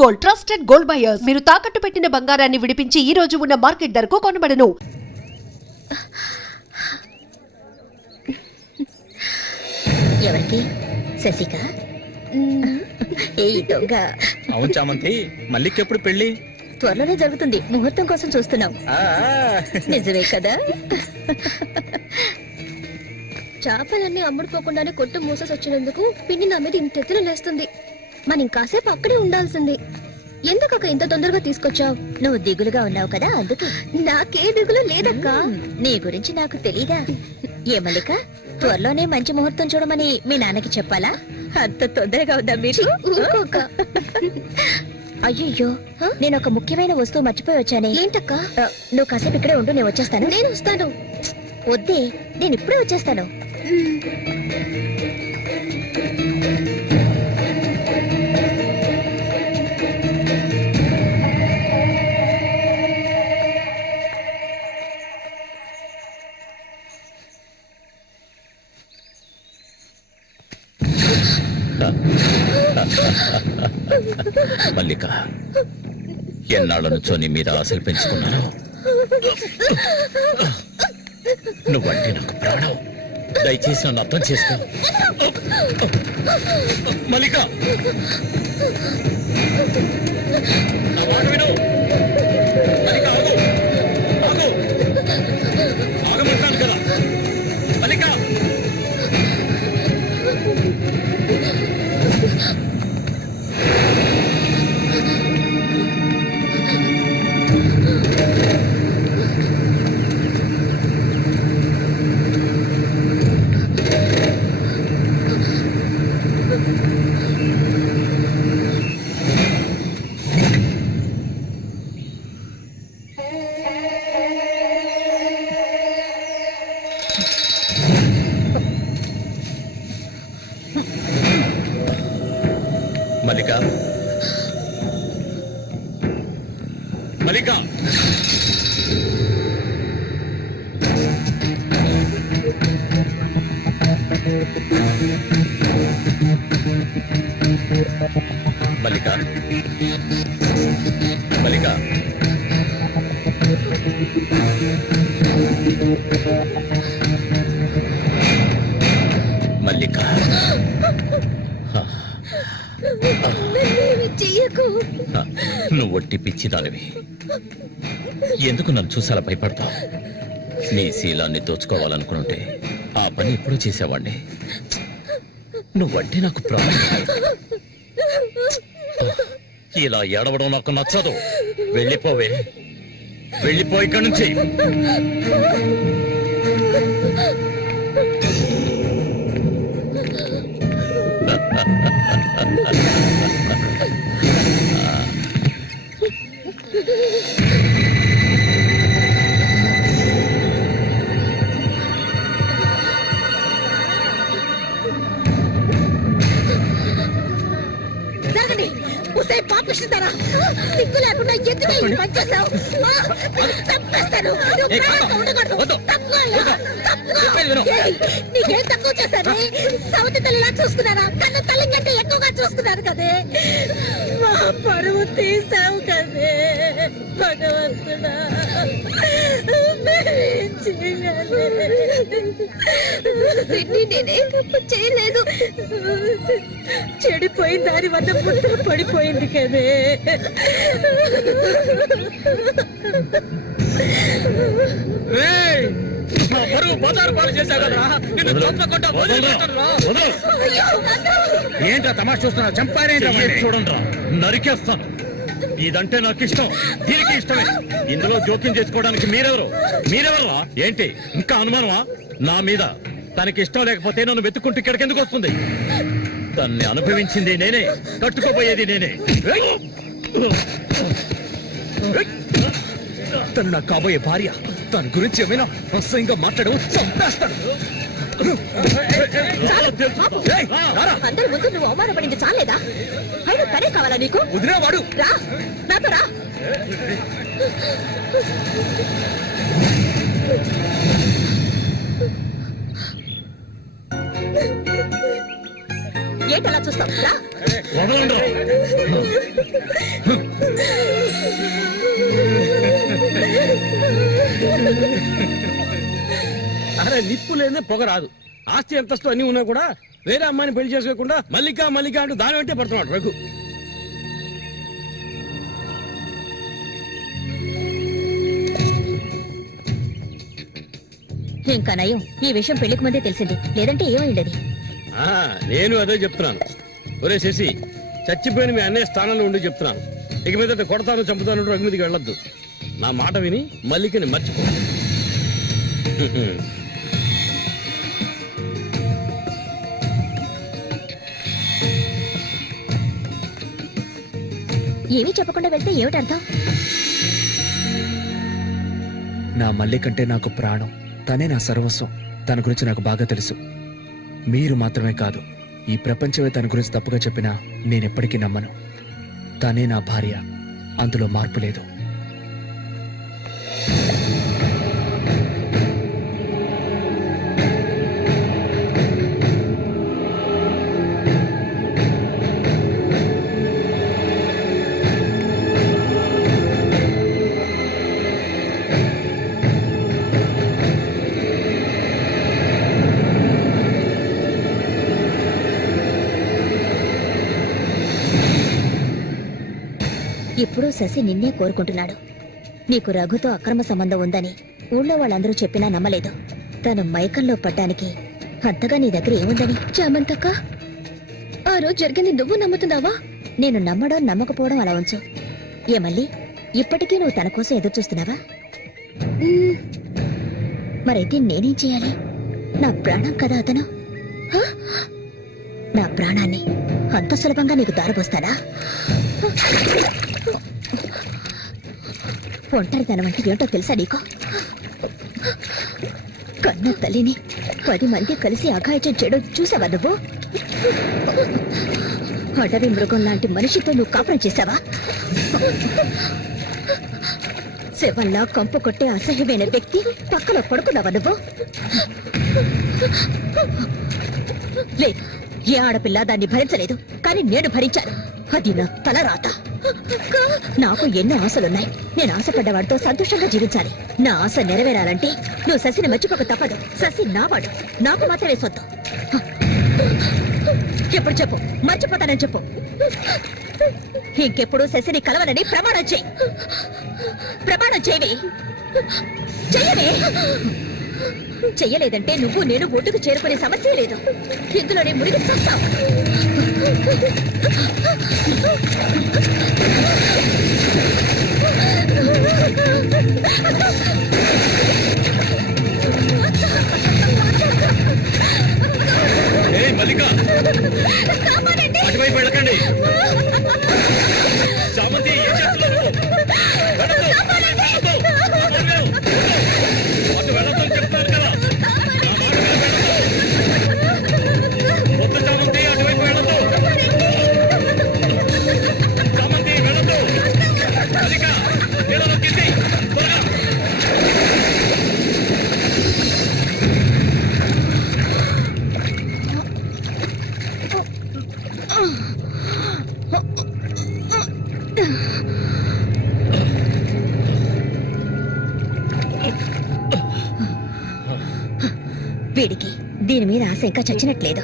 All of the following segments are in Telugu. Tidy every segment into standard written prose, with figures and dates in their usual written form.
గోల్డ్ ట్రస్టెడ్ గోల్డ్ బయర్స్ మీరు తాకట్టు పెట్టిన బంగారాన్ని విడిపించి ఈ రోజు ఉన్న మార్కెట్ ధరకు కొనబడను. ఎవరికి? శశిక? ఏ దొంగ. అవును చామంతి, మల్లికెప్పుడు పెళ్లి? త్వరలోనే జరుగుతుంది. ముహూర్తం కోసం చూస్తున్నాం. నిజమే కదా? చేపలన్నీ అమ్ముడుపోకుండానే కొట్టు మూసేసి వచ్చినందుకు పిన్ని నా మీద ఇంత ఎత్తున లేస్తుంది. మనం ఇంకాసేపు అక్కడే ఉండాల్సింది. ఎందుకక్క ఇంత తొందరగా తీసుకొచ్చావు? నువ్వు దిగులుగా ఉన్నావు కదా, అందుకు. నాకే దిగులు లేదక్క. నీ గురించి నాకు తెలీదా? ఏ మల్లిక, త్వరలోనే మంచి ముహూర్తం చూడమని మీ నాన్నకి చెప్పాలా? అంత తొందరగా ఉందా మీరు? అయ్యో, నేను ఒక ముఖ్యమైన వస్తువు మర్చిపోయి వచ్చానే. ఏంటక్క? నువ్వు కాసేపు ఇక్కడే ఉండు, నేను వచ్చేస్తాను. నేను వస్తాను. వద్దే, నేను ఇప్పుడే వచ్చేస్తాను. మల్లిక, ఎన్నాళ్ళ నుంచో నీ మీద ఆశలు పెంచుకున్నాను. నువ్వంటే నాకు ప్రాణం. దయచేసి నన్ను అర్థం చేసుకో. మల్లిక, నా మాట విను. మల్లిక, ఆగు ఆగు, ఆగమంటాను కదా. మల్లిక, మల్లిక, మల్లిక, మల్లిక, మల్లిక, మల్లిక, నువ్వు ఒట్టి పిచ్చిదానివి. ఎందుకు నన్ను చూసాలా భయపడతావు? నీ శీలాన్ని దోచుకోవాలనుకుంటే ఆ పని ఎప్పుడూ చేసేవాడిని. నువ్వంటే నాకు ప్రాణం. ఇలా ఏడవడం నాకు నచ్చదు. వెళ్ళిపోవే, వెళ్ళిపో ఇక్కడి నుంచి. సిగ్గు లేకుండా ఎందుకు ఈ పని చేశావు? చంపేస్తాను. నీకేం తక్కువ చేశాను? సౌతి తల్లిలా చూసుకున్నారా? కన్ను తల్లి కంటే ఎక్కువగా చూసుకున్నారు కదే. మా పరువు తీసావు కదే భగవంతుడా. నేనే తప్పు చేయలేదు. చెడిపోయిన దాని వల్ల పుట్టు పడిపోయింది కదే. ఏంట్రా తమాష చూస్తున్నా? చంపారేంటి? చూడండి, నరికేస్తాను. ఇదంటే నాకు ఇష్టం, దీనికి ఇష్టమే. ఇందులో జోక్యం చేసుకోవడానికి మీరెవరు? ఏంటి ఇంకా అనుమానమా నా మీద? తనకి ఇష్టం లేకపోతే నన్ను వెతుక్కుంటూ ఇక్కడికి ఎందుకు వస్తుంది? తన్ని అనుభవించింది నేనే, కట్టుకోబోయేది నేనే. తను నాకు కాబోయే భార్య. తన గురించి ఏమైనా అసహ్యంగా మాట్లాడు, చంపేస్తాను. అందరి ముందు నువ్వు అవమానపడింది చాలేదా? అయినా తనే కావాలా నీకు? వదిలేవాడు. రా, నాతో రా. ఏంటలా చూస్తావు? రా. నిప్పు లేదే పొగ రాదు. ఆస్తి అంతస్తు అన్ని ఉన్నా కూడా వేరే అమ్మాయిని పెళ్లి చేసుకోకుండా మల్లిక మల్లిక అంటూ దాని వెంటే పడుతున్నాడు రఘు. ఇంకా నయం ఈ విషయం పెళ్లికి ముందే తెలిసింది, లేదంటే ఏమైండది. నేను అదే చెప్తున్నాను. ఒరే శశి, చచ్చిపోయిన మీ అన్నయ్య స్థానంలో ఉండి చెప్తున్నాను, ఇక మీద కొడతాను చంపుతాను రఘు మీదకి వెళ్ళొద్దు. నా మాట విని మల్లికని మర్చిపో. ఏమీ చెప్పకుండా వెళ్తే ఏమిటర్థం? నా మల్లికంటే నాకు ప్రాణం, తనే నా సర్వస్వం. తన గురించి నాకు బాగా తెలుసు. మీరు మాత్రమే కాదు, ఈ ప్రపంచమే తన గురించి తప్పుగా చెప్పినా నేనెప్పటికీ నమ్మను. తనే నా భార్య, అందులో మార్పు లేదు. ఇప్పుడు శశి నిన్నే కోరుకుంటున్నాడు. నీకు రఘుతో అక్రమ సంబంధం ఉందని ఊళ్ళో వాళ్ళందరూ చెప్పినా నమ్మలేదు. తను మైకంలో పడ్డానికి అంతగా నీ దగ్గర ఏముందని? చామంతక్క, ఆ రోజు జరిగింది నువ్వు నమ్ముతున్నావా? నేను నమ్మడం నమ్మకపోవడం అలా ఉంచు. ఏమల్లి, ఇప్పటికీ నువ్వు తన కోసం ఎదురు చూస్తున్నావా? మరైతే నేనేం చేయాలి? నా ప్రాణం కదా అతను. నా ప్రాణాన్ని అంత సులభంగా నీకు దారబోస్తానా? ఒంటరితనం అంటే ఏంటో తెలుసా నీకు? కన్న తల్లిని 10 మంది కలిసి అఘాయిత్యం చేయడం చూసావా నువ్వు? అడవి మృగం లాంటి మనిషితో నువ్వు కాపురం చేశావా? శవంలా కంపు కొట్టే అసహ్యమైన వ్యక్తి పక్కలో పడుకున్నావా నువ్వు? లేదు, ఏ ఆడపిల్ల దాన్ని భరించలేదు, కానీ నేను భరించాను. అది నా తలరాత. నాకు ఎన్నో ఆశలున్నాయి. నేను ఆశపడ్డవాడితో సంతోషంగా జీవించాలి. నా ఆశ నెరవేరాలంటే నువ్వు శశిని మర్చిపోక తప్పదు. శశి నావాడు, నాకు మాత్రమే సొత్తు. ఎప్పుడు చెప్పు, మర్చిపోతానని చెప్పు. ఇంకెప్పుడు శశిని కలవనని ప్రమాణం చేయి. ప్రమాణం చేయవే, చెయ్యవే. చెయ్యలేదంటే నువ్వు నేను ఒడ్డుకు చేరుకునే సమస్య లేదు. ఇందులోనే మునిగి చూస్తావు. మల్లిక, అటువైపు వెళ్ళకండి. చామంతి, ఏం చేస్తున్నావు? అటు వెళ్ళొద్దని చెప్తున్నాను కదా. వద్దు చామంతి, అటువైపు వెళ్ళొద్దు. చామంతి వెళ్ళొద్దు. మల్లిక, నీళ్ళలో కింది త్వరగా. వీడికి దీని మీద ఆశ ఇంకా చచ్చినట్లేదు.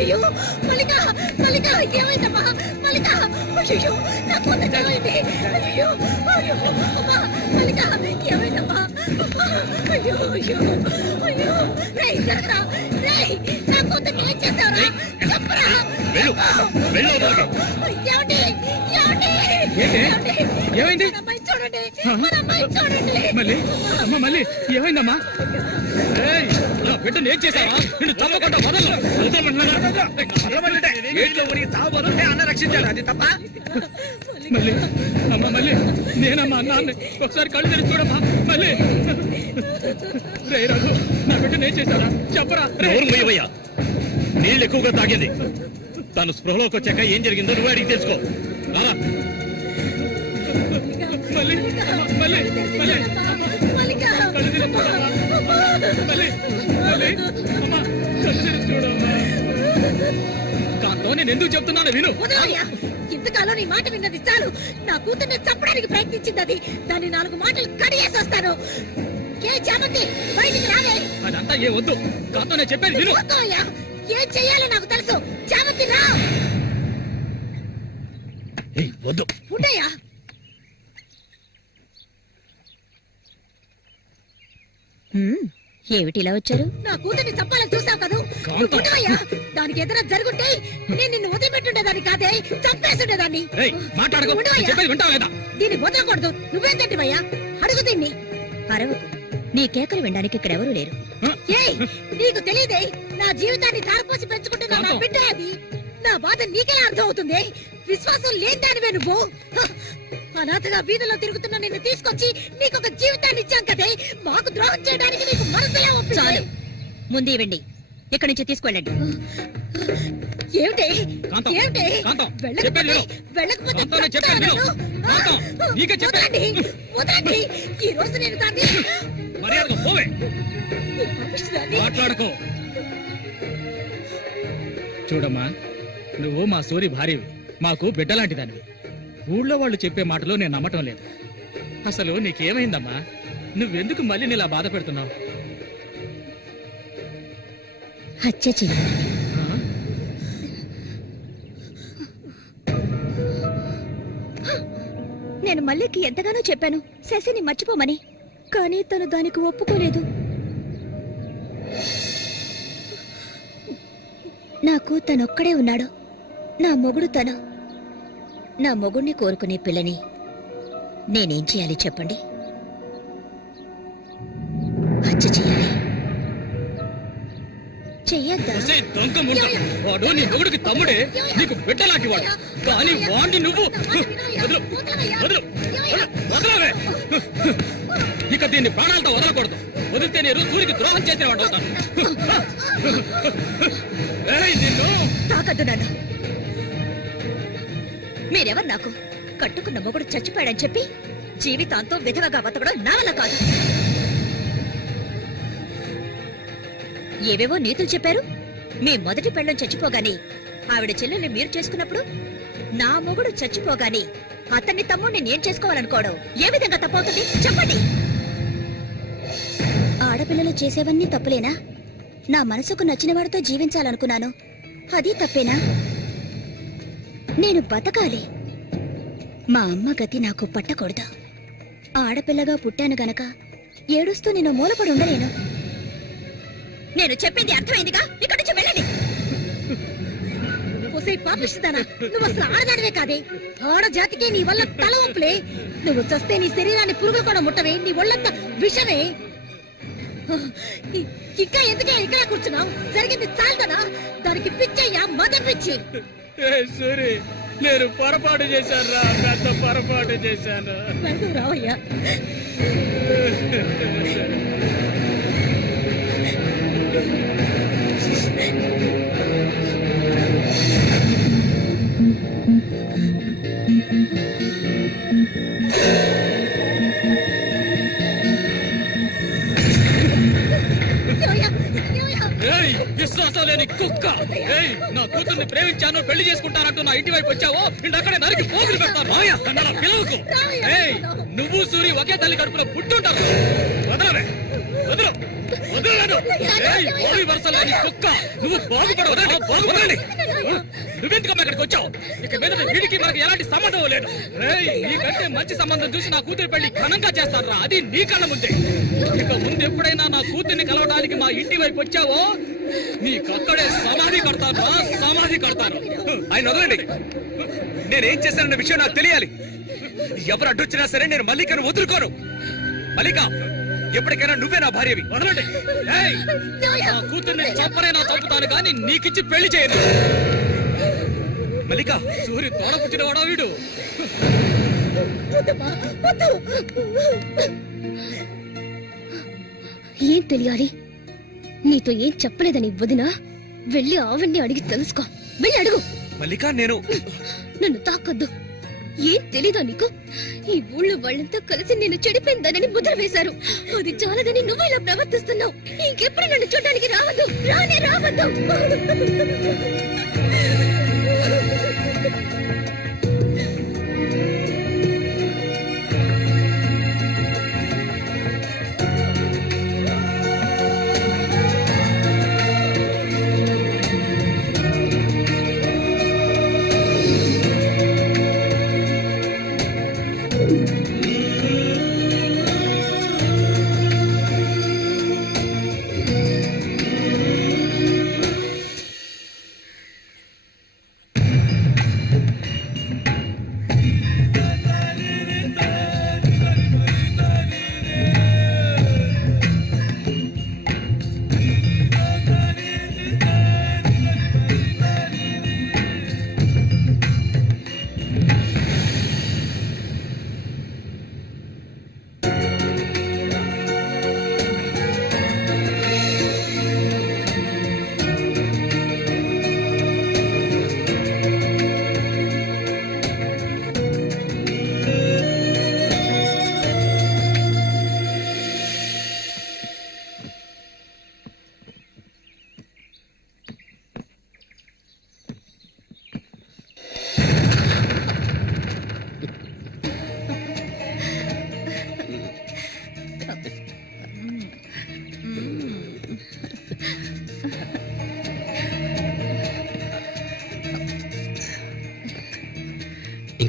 అయ్యో మల్లిక, మల్లిక ఏమైందమ్మా? మల్లిక, అయ్యో నా కూతురు ఏమైంది? అయ్యో అయ్యో అమ్మా, మల్లిక ఏమైందమ్మా? అయ్యో అయ్యో అయ్యో, రేయ్ జరగరా, రేయ్ నా కూతురు ఏం చేస్తారా? చెప్పరా. ఏమండి, ఏమండి, ఏమైంది? మన అమ్మాయి చూడండి, మన అమ్మాయి చూడండి. మళ్ళీ అమ్మ, మళ్ళీ ఏమైందమ్మా? నా బిడ్డను ఏం చేశావా? నిన్ను చంపకుండా వదలను. అన్న రక్షించాడు, అది తప్ప? మళ్ళీ అమ్మ, మళ్ళీ నేనమ్మా అన్నాన్ని ఒకసారి కళ్ళు తెరిచి చూడమ్మా. మళ్ళీ రే రఘు, నా బిడ్డను ఏం చేశారా? చెప్పరా. మొయ్యవయ్యా, నీళ్ళు ఎక్కువగా తాగింది. తను స్పృహలోకి వచ్చాక ఏం జరిగిందో నువ్వు అడిగి తెలుసుకో. రారా. మళ్ళీ మళ్ళీ మళ్ళీ కాంతో నేను ఎందుకు చెప్తున్నాను విను. ఇంతకాలం నీ మాట విన్నది చాలు. నా కూతుర్ని చంపడానికి ప్రయత్నించింది అది. దాన్ని 4 మాటలు కడిగేసి వస్తాను. చామంతి బయటికి రాలే. అదంతా ఏ వద్దు, కాంతం నేను చెప్పేది విను. వద్దయ్యా, ఏం చెయ్యాలో నాకు తెలుసు. చామంతి రా. ఏయ్, వద్దు. ఉండయ్యా. ఏమిటి ఇలా వచ్చారు? నా కూతుర్ని చంపాలని చూస్తావు కదా. కాంతం. ఉండవయ్యా, దానికి ఏదైనా జరుగుంటే నేను నిన్ను వదిలిపెట్టుండేదాన్ని కాదే, చంపేసుండేదాన్ని. ఏయ్, మాట్లాడకు. నేను ఉండవయ్యా. చెప్పేది వింటావా లేదా? దీన్ని వదలకూడదు. నువ్వేం తింటివయ్యా? అడుగు దీన్ని. అరవకు. నీ కేకలు వినడానికి ఇక్కడెవరూ లేరు. ఏయ్, నీకు తెలియదే, నా జీవితాన్ని ధారపోసి పెంచుకుంటున్నా నా కాంతం. బిడ్డ అది. నా బాధ నీకెలా అర్థం అవుతుంది? విశ్వాసం లేదానివే నువ్వు. అనాథగా వీధిలో తిరుగుతున్న నిన్ను తీసుకొచ్చి నీకు ఒక జీవితాన్ని ఇచ్చాం కదే. మాకు ద్రోహం చేయడానికి నీకు మనసులే ఒప్పింది. చాలు, ముందు ఇవ్వండి. ఇక్కడి నుంచి తీసుకెళ్ళండి. ఏమిటి? కాంతం, ఏమిటి? కాంతం, వెళ్ళకపోతే చెప్పేది విను. వెళ్ళకపోతే కాంతం, నేను చెప్పేది విను. చస్తాను. కాంతం, నీకే చెప్పేది. వదలండి, వదలండి. ఈ రోజు నేను దాన్ని మర్యాదగా పోవే. ఈ పాపిష్టిదాన్ని మాట్లాడకు. చూడమ్మా, నువ్వు మా సూరి భార్యవి, మాకు బిడ్డలాంటి దానివి. ఊళ్ళో వాళ్ళు చెప్పే మాటలు నేను నమ్మటం లేదు. అసలు నీకేమైందమ్మా? నువ్వెందుకు మళ్ళీ నీలా బాధ పెడుతున్నావు? హత్య చెయ్యి. నేను మల్లికి ఎంతగానో చెప్పాను శశిని మర్చిపోమని, కానీ తను దానికి ఒప్పుకోలేదు. నాకు తనొక్కడే ఉన్నాడు. నా మొగుడు తను. నా మొగుడిని కోరుకునే పిల్లని నేనేం చేయాలి చెప్పండి? హత్య చేయాలి. చెయ్యొద్దా? ఒసేయ్ దొంగ ముండ, వాడు నీ మొగుడికి తమ్ముడే, నీకు బిడ్డలాంటి వాడు. కానీ వాణ్ణి నువ్వు వదలు, వదలు, వదలవే. ఇక దీన్ని ప్రాణాలతో వదలకూడదు. వదిలితే నేను సూరికి ద్రోహం చేసిన వాడు అవుతాను. ఏయ్, నిన్ను తాకద్దు నన్ను. మీరెవరు నాకు? కట్టుకున్న మొగుడు చచ్చిపోయాడని చెప్పి జీవితాంతం విధవగా బతకడం నా వల్ల కాదు. ఏవేవో నీతులు చెప్పారు. మీ మొదటి పెళ్ళం చచ్చిపోగాని ఆవిడ చెల్లెల్ని మీరు చేసుకున్నప్పుడు నా మొగుడు చచ్చిపోగాని అతన్ని తమ్ముడిని నేను చేసుకోవాలనుకోవడం ఏ విధంగా తప్పవుతుంది చెప్పండి? ఆడపిల్లలు చేసేవన్నీ తప్పులేనా? నా మనసుకు నచ్చిన వాడితో జీవించాలనుకున్నాను, అది తప్పేనా? నేను బతకాలి. మా అమ్మ గతి నాకు పట్టకూడదు. ఆడపిల్లగా పుట్టాను గనక ఏడుస్తూ నేను మూలపడి ఉండలేను. నేను చెప్పింది అర్థమైందిగా? ఇక్కడి నుంచి వెళ్ళండి. ఒసేయ్ పాపిష్టిదానా, నువ్వు అసలు ఆడదానివే కాదే. ఆడజాతికే నీ వల్ల తల వంపులే. నువ్వు చస్తే నీ శరీరాన్ని పురుగులు కూడా ముట్టవే. నీ ఒళ్ళంతా విషమే. ఇంకా ఎందుకే ఇక్కడ కూర్చున్నావు? జరిగింది చాలుదనా? దానికి పిచ్చయ్యా, మదర్ పిచ్చి. సూరి, నేను పొరపాటు చేశాను రా, పెద్ద పొరపాటు చేశాను. వెళ్తూ రావయ్యా. ఏయ్, విశ్వాసం లేని కుక్క. ఏయ్, నా కూతుర్ని ప్రేమించాను, పెళ్లి చేసుకుంటానంటూ నా ఇంటి వైపు వచ్చావో అక్కడే నరికి పోగులు పెడతాను. నన్ను అలా పిలవకు. ఏయ్, నువ్వు సూరి ఒకే తల్లి కడుపులో పుట్టుంటారు. వదలవే, వదలు, వదలలేదు. ఏయ్, ఓరి వరుస లేని కుక్క, నువ్వు బాగుపడవదండి, బాగుపడండి. నువ్వెందుకమ్మా ఇక్కడికి వచ్చావు? ఇక మీద వీడికి మనకి ఎలాంటి సంబంధం లేదు. ఏయ్, నీకంటే మంచి సంబంధం చూసి నా కూతురి పెళ్లి ఘనంగా చేస్తాను రా, అది నీ కళ్ళ ముందే. ఇక ముందు ఎప్పుడైనా నా కూతుర్ని కలవడానికి మా ఇంటి వైపు వచ్చావో నీకక్కడే సమాధి కడతాను రా, సమాధి కడతాను. ఆయన వదలండి. నేనేం చేశానన్న విషయం నాకు తెలియాలి. ఎవరు అడ్డొచ్చినా సరే నేను మల్లికను వదులుకోను. మల్లిక, ఎప్పటికైనా నువ్వే నా భార్యవి. వదలండి. ఏయ్, నా కూతుర్ని చంపనైనా చంపుతాను కానీ నీకిచ్చి పెళ్లి చేయను. మల్లిక, సూరి తోడ పుట్టినవాడా వీడు? ఏం తెలియాలి? నీతో ఏం చెప్పలేదని వదినా? వెళ్ళి ఆవిడ్ని అడిగి తెలుసుకో. వెళ్ళి అడుగు. మల్లిక, నేను నన్ను తాకొద్దు. ఏం తెలీదా నీకు? ఈ ఊళ్ళో వాళ్ళంతా కలిసి నేను చెడిపోయిందనని ముద్ర వేశారు. అది చాలదని నువ్వు ఇలా ప్రవర్తిస్తున్నావు. ఇంకెప్పుడు నన్ను చూడడానికి రావద్దు, రానే రావద్దు.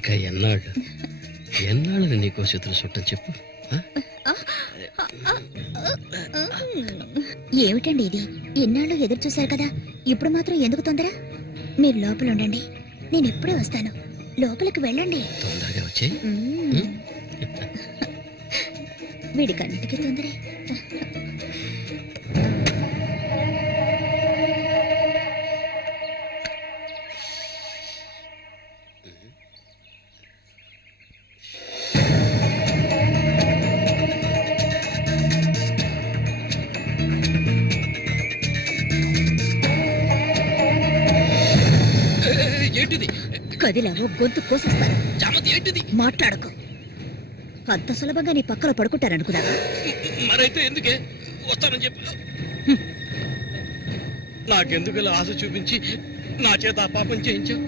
ఇంకా ఎన్నాళ్ళు నీకో చేతులు చుట్టం చెప్పు. ఏమిటండి ఇది? ఎన్నాళ్ళు ఎదురు చూశారు కదా, ఇప్పుడు మాత్రం ఎందుకు తొందర? మీరు లోపల ఉండండి, నేను ఇప్పుడే వస్తాను. లోపలికి వెళ్ళండి. తొందరగా వచ్చే. వీడికన్నిటికీ తొందరే. ఏంటిది? కదిలావో గొంతు కోసేస్తాను. చామంతి ఏంటిది? మాట్లాడకు. అంత సులభంగా నీ పక్కన పడుకుంటారనుకున్నావా? మరైతే ఎందుకే వస్తానని చెప్పు. నాకెందుకు ఇలా ఆశ చూపించి నా చేత ఆ పాపం చేయించావు?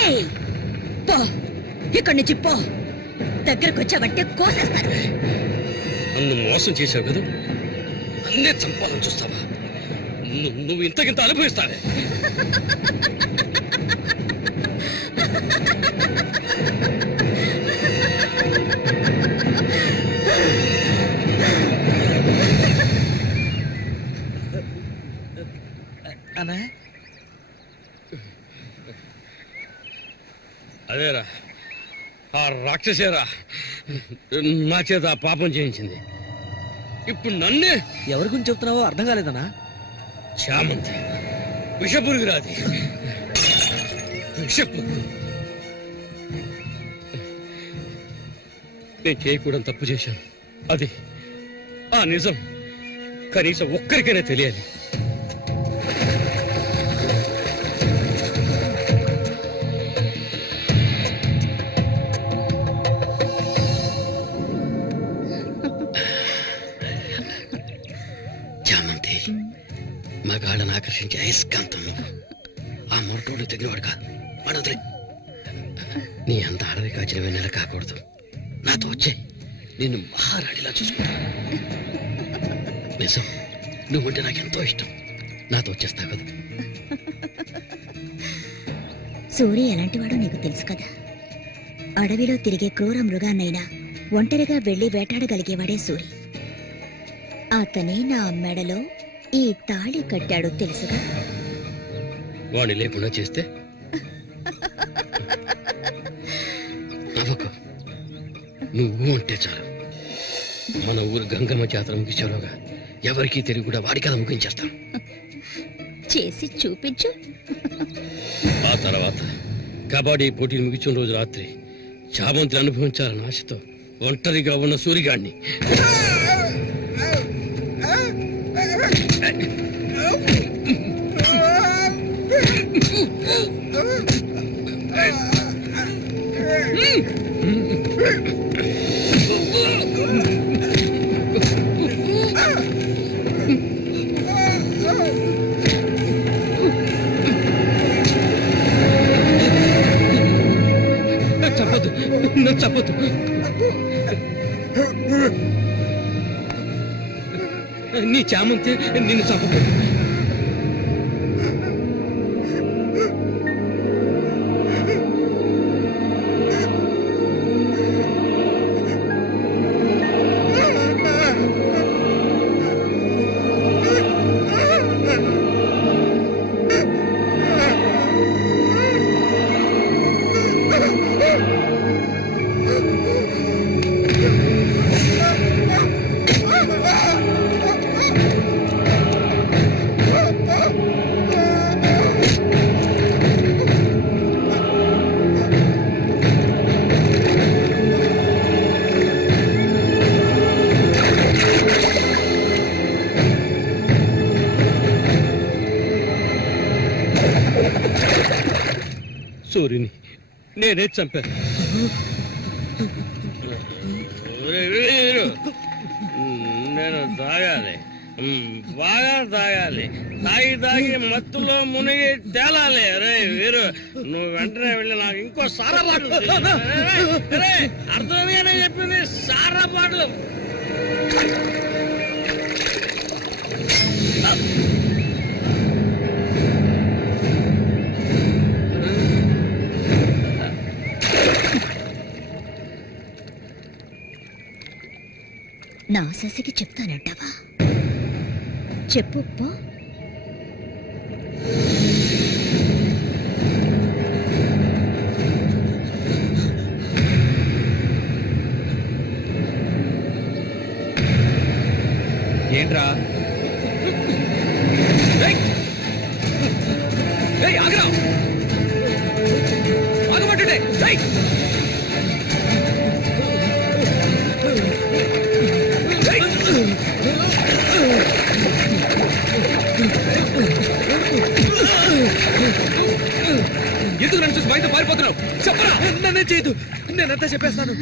ఏయ్! పో, ఇక్కడి నుంచి పో. దగ్గరకు వచ్చావంటే కోసేస్తాను. నన్ను మోసం చేశావు కదా, అన్నే చంపాలని చూస్తావా? నువ్వు ఇంతకింత అనుభవిస్తావే. అదేరా, ఆ రాక్షసేరా నా చేత ఆ పాపం చేయించింది. ఇప్పుడు నన్నే. ఎవరి గురించి చెప్తున్నావో అర్థం కాలేదనా? చామంతి విషపురుగురాది. విషపురుగు. నేను చేయకూడదు తప్పు చేశాను. అది ఆ నిజం కనీసం ఒక్కరికైనా తెలియాలి. చామంతి మగాళ్ళను ఆకర్షించే అయస్కాంతం నువ్వు. ఆ మొరటోడు తగినవాడు కాదు. వాడొదిలే. నీ అంత అడవి కాచిన వెన్నెల కాకూడదు. నాతో వచ్చే నిన్ను మహారాణిలా చూసుకుంటా. నిజం, నువ్వంటే నాకెంతో ఇష్టం. నాతో వచ్చేస్తావు కదా. సూర్య ఎలాంటివాడో నీకు తెలుసు కదా. అడవిలో తిరిగే క్రూర మృగాన్నైనా ఒంటరిగా వెళ్లి వేటాడగలిగేవాడే సూరి. అతనే నా మెడలో ఈ తాళి కట్టాడు తెలుసుగా. వాడిని లేకుండా చేస్తే నవ్వకు. నువ్వు అంటే చాలు. మన ఊరు గంగమ్మ జాతర ముగించేలోగా ఎవరికీ తెలివి కూడా వాడికి అది ముగించేస్తాం. చేసి చూపించు. ఆ తర్వాత కబడ్డీ పోటీలు ముగించిన రోజు రాత్రి చామంతిని అనుభవించాలని ఆశతో ఒంటరిగా ఉన్న సూరిగాడిని చెప్పదు, నన్ను చెప్పదు. నీ చామంతి నిన్ను చంపదు. సూర్యుని నేనే చంపాను. నేను తాగాలి, బాగా తాగాలి. తాగి మత్తులో మునిగి తేలాలి. రే వీరు, నువ్వు వెంటనే వెళ్ళి నాకు ఇంకో సారా బాటలు అర్థమేనే చెప్పింది. సారా బాటలు నా శశికి చెప్తానంటావా? చెప్పు పో. ఏంట్రా ఆగరా ఆగమంటుంటే ఎందుకు నన్ను చూసి బయట పారిపోతున్నావు? చెప్పరా. నన్నే చేయదు, నేనంతా చెప్పేస్తాను.